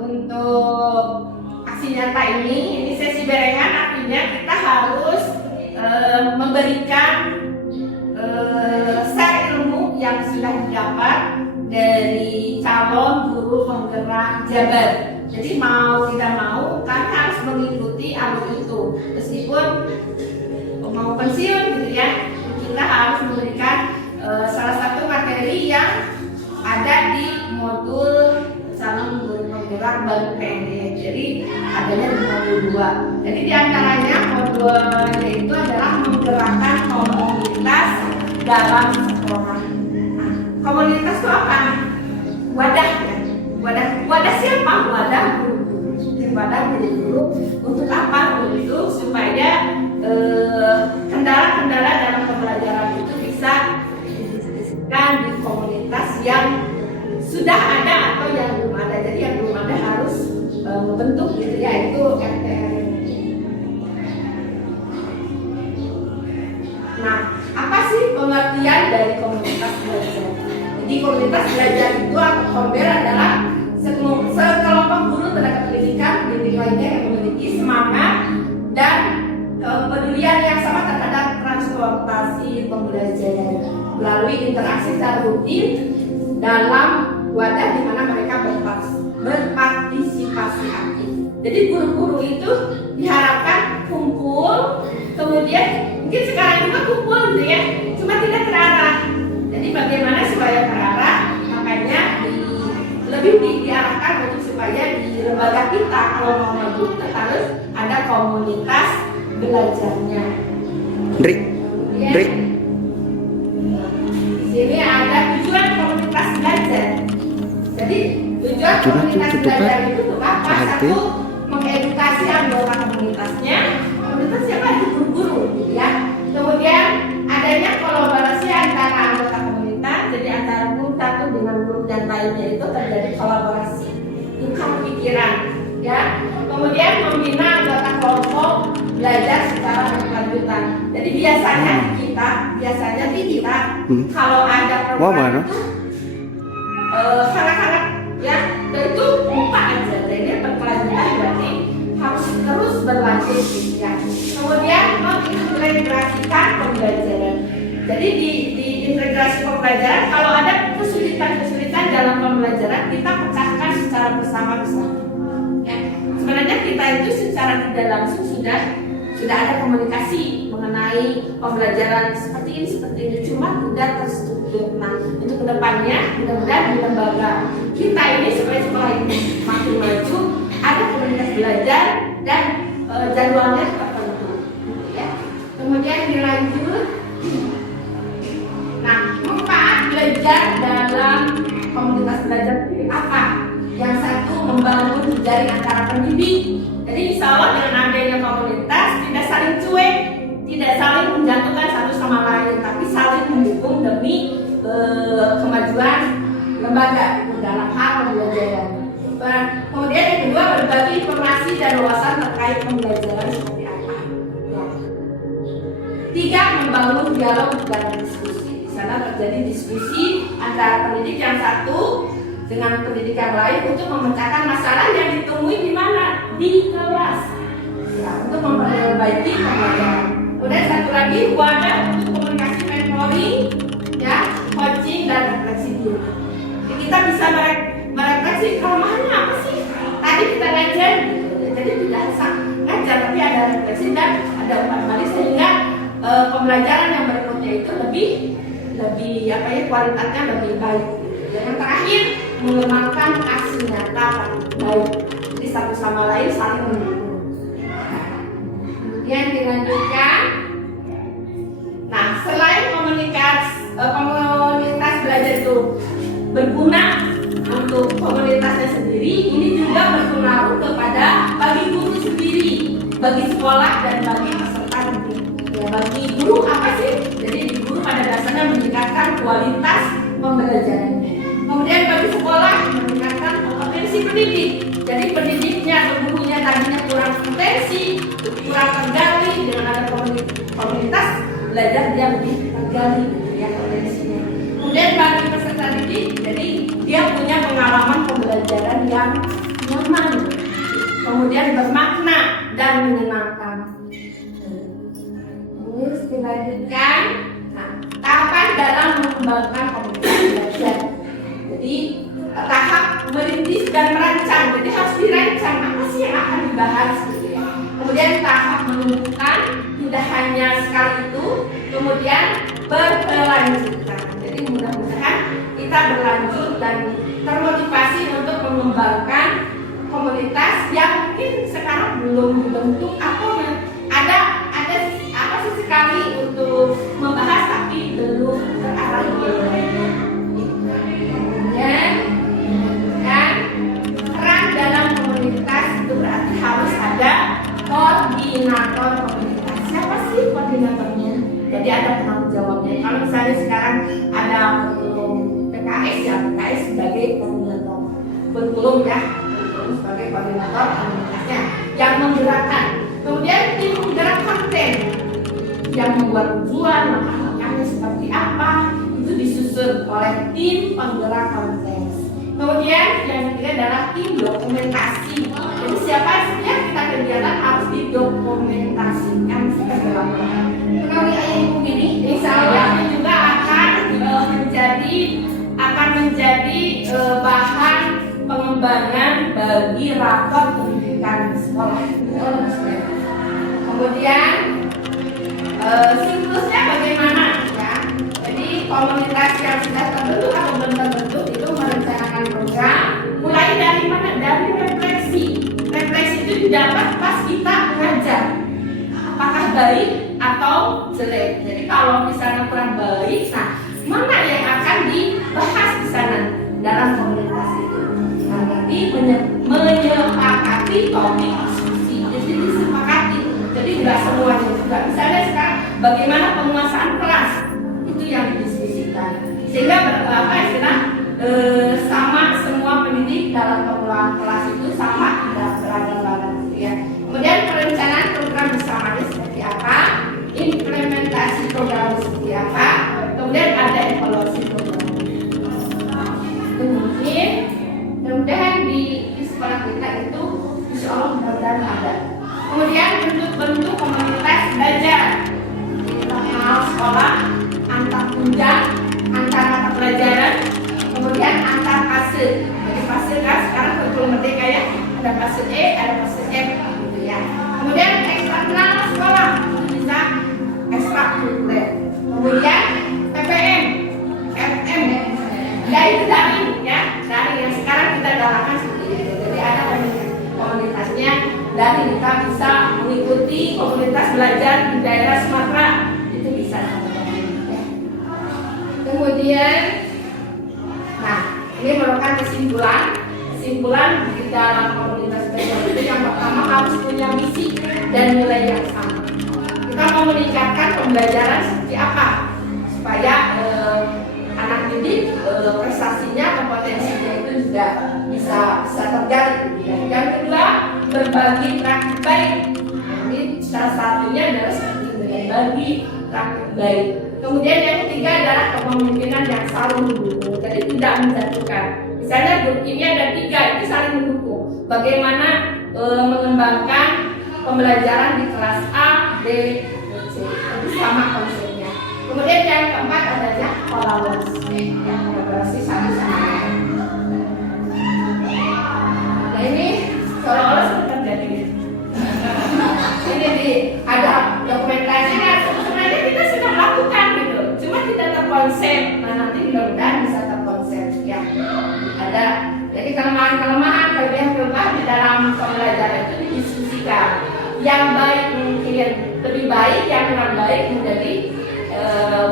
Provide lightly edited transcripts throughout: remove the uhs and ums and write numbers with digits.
untuk aksi nyata ini sesi barengan, artinya kita harus memberikan share ilmu yang sudah didapat dari calon guru penggerak Jabar. Jadi mau tidak mau kami harus mengikuti alur itu, meskipun mau pensiun gitu ya, kita harus memberikan salah satu materi yang ada di modul calon guru penggerak baru PND. Jadi adanya di modul 2. Jadi diantaranya modulnya itu adalah menggerakkan komunitas dalam sekolah. Nah, komunitas itu apa? Wadah ya. Wadah siapa? Wadah guru. Wadah guru untuk apa? Untuk supaya kendala-kendala dalam pembelajaran itu bisa didiskusikan di komunitas yang sudah ada atau yang belum ada. Jadi yang belum ada harus membentuk gitu ya, itu RTR. Nah, apa sih pengertian dari komunitas belajar? Jadi komunitas belajar itu atau KOMBER adalah sekelompok guru tenaga pendidikan lainnya yang memiliki semangat dan kepedulian yang sama terhadap transportasi pembelajaran melalui interaksi secara rutin dalam wadah di mana mereka berpartisipasi aktif. Jadi guru-guru itu diharapkan kumpul, kemudian mungkin sekarang juga kumpul gitu ya, cuma tidak terarah. Jadi bagaimana supaya terarah? Makanya lebih diarahkan untuk supaya di lembaga kita kalau mau maju harus ada komunitas belajarnya. Drik. Di sini ada tujuan komunitas belajar. Jadi tujuan komunitas belajar itu apa? Satu, mengedukasi anggota komunitasnya. Komunitas siapa? Guru-guru, gitu ya. Kemudian adanya kolaborasi antara anggota komunitas. Jadi antara guru satu dengan guru dan lainnya itu terjadi kolaborasi, tukar pikiran, ya. Kemudian membina anggota kelompok belajar secara berkelanjutan. Jadi biasanya kita kalau ada program itu sangat-sangat ya, itu lupa aja. Jadi berkelanjutan berarti harus terus berlanjut ya. Kemudian mengintegrasikan pembelajaran. Jadi di integrasi pembelajaran, kalau ada kesulitan dalam pembelajaran kita pecahkan secara bersama-sama. Ya. Sebenarnya kita itu secara tidak langsung sudah ada komunikasi mengenai pembelajaran seperti ini, cuma tidak terstruktur. Nah, untuk kedepannya mudah-mudahan di lembaga kita ini supaya sekolah ini makin maju, ada komunitas belajar dan jadwalnya tertentu. Ya. Kemudian dilanjut. Nah, manfaat belajar dalam komunitas belajar ini apa? Yang satu, membangun jejaring antara pendidik. Jadi insya Allah dengan adanya komunitas tidak saling cuek, tidak saling menjatuhkan satu sama lain, tapi saling mendukung demi kemajuan lembaga dalam hal pembelajaran. Kemudian yang kedua, berbagi informasi dan wawasan terkait pembelajaran seperti apa. Ya. Tiga, membangun dialog dan diskusi. Di sana terjadi diskusi antara pendidik yang satu dengan pendidik yang lain untuk memecahkan masalah yang ditemui di mana? Di kelas. Ya, untuk memperbaiki pembelajaran. Kemudian satu lagi, wadah untuk komunikasi mentoring, ya, coaching dan refleksi diri. Jadi kita bisa merefleksi kelemahannya apa sih? Tadi kita ngajar, jadi tidak ngajar tapi ada refleksi dan ada umpan balik sehingga pembelajaran yang berikutnya itu lebih apa ya, kualitasnya lebih baik. Dan yang terakhir, mengembangkan aksi nyata baik. Jadi satu sama lain saling mendukung. Kemudian dilanjutkan. Nah, selain komunitas belajar itu berguna untuk komunitasnya sendiri, ini juga berpengaruh kepada bagi guru sendiri, bagi sekolah dan bagi peserta didik. Ya, bagi guru apa sih? Jadi guru pada dasarnya meningkatkan kualitas pembelajaran. Kemudian bagi sekolah meningkatkan kompetensi pendidik. Jadi pendidiknya atau gurunya tadinya kurang kompetensi, kurang tergali, dengan ada komunitas belajar dia lebih tergali ya kompetensinya. Kemudian bagi peserta didik, jadi dia punya pengalaman pembelajaran yang nyaman. kemudian bermakna dan menyenangkan. Ini dilanjutkan. Nah, tahapan dalam mengembangkan komunitas belajar. Jadi tahap merintis dan merancang. Jadi harus dirancang apa sih yang akan dibahas gitu ya. Kemudian tahap menentukan, tidak hanya sekali itu, kemudian berkelanjutan. Jadi mudah-mudahan kita berlanjut dan termotivasi untuk mengembangkan komunitas yang mungkin sekarang belum dibentuk atau ada apa sih sekali untuk membahas tapi belum terarah. Kemudian peran dalam komunitas itu berarti harus ada koordinator komunitas. Siapa sih koordinatornya? Jadi ada penanggung jawabnya. Kalau misalnya sekarang ada PKS ya, PKS sebagai koordinator, Bengkulum ya, Bengkulum sebagai koordinator komunitasnya yang menggerakkan. Kemudian tim penggerak konten yang membuat tujuan, langkah-langkahnya seperti apa, itu disusun oleh tim penggerak konten. Kemudian yang ketiga adalah tim dokumentasi. Jadi siapa setiap kita kegiatan harus didokumentasikan sebagai laporan. Kalau ibu gini, insya Allah ini juga akan menjadi bahan pengembangan bagi rapor pendidikan sekolah. Kemudian siklusnya bagaimana ya? Jadi komunitas yang sudah terbentuk atau belum terbentuk itu merencanakan program. Mulai dari mana? Dari refleksi. Refleksi itu didapat pas kita mengajar. Apakah baik atau jelek? Jadi kalau misalnya kurang baik, nah mana yang akan dibahas di sana dalam komunitas itu? Nah, nanti menyepakati topik diskusi. Jadi disepakati. Jadi tidak semuanya juga. Misalnya sekarang bagaimana penguasaan kelas itu yang didiskusikan. Sehingga sama semua pendidik dalam pengelolaan kelas itu sama, tidak beragam-agam ya. Kemudian perencanaan program bersamanya seperti apa, implementasi program seperti apa, kemudian ada evaluasi program. Itu mungkin mudah-mudahan di sekolah kita itu insya Allah mudah-mudahan ada. Kemudian bentuk-bentuk komunitas belajar di internal sekolah, antar tunjang, antar mata pelajaran, kemudian antar fase. Jadi fase kan sekarang kurikulum merdeka ya, ada fase E, ada fase F gitu ya. Kemudian eksternal sekolah bisa ekstrakurikuler. Kemudian PPM, FM, ya itu daring ya, daring yang sekarang kita galakan seperti itu. Jadi ada komunitasnya, dari kita bisa mengikuti komunitas belajar di daerah Sumatera itu bisa. Ya. Kemudian, nah ini merupakan kesimpulan di dalam komunitas belajar itu yang pertama harus punya misi dan nilai yang sama. Kita mau meningkatkan pembelajaran seperti apa supaya anak didik prestasinya, kompetensinya itu juga bisa terjadi. Yang kedua, berbagi praktik baik. Ini salah satunya adalah seperti berbagi praktik baik. Kemudian yang ketiga adalah kepemimpinan yang saling mendukung, jadi tidak menjatuhkan. Misalnya grup ini ada 3, itu saling mendukung. Bagaimana mengembangkan pembelajaran di kelas A, B, C, itu sama konsepnya. Kemudian yang keempat adalah kolaborasi satu sama lain. Nah ini seolah-olah seperti ini ada dokumentasinya. Sebenarnya kita sudah melakukan gitu, cuma tidak terkonsep. Nah nanti mudah-mudahan bisa terkonsep ya. Ada jadi kelemahan-kelemahan, kelebihan-kelebihan di dalam pembelajaran itu didiskusikan. Yang baik mungkin lebih baik, yang kurang baik menjadi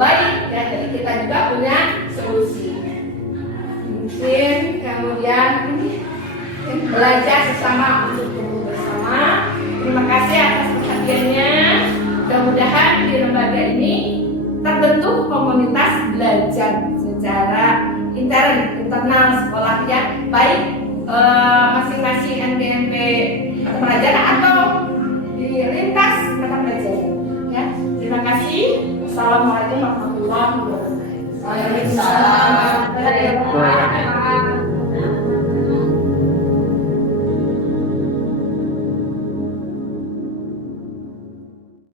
baik ya. Jadi kita juga punya solusi. Mungkin kemudian ini belajar sesama untuk tumbuh bersama. Terima kasih atas perhatiannya. Mudah-mudahan di lembaga ini terbentuk komunitas belajar secara internal sekolah ya, baik masing-masing NPMP atau pelajaran atau di lintas mata pelajaran ya. Terima kasih. Assalamualaikum warahmatullahi wabarakatuh. Waalaikumsalam.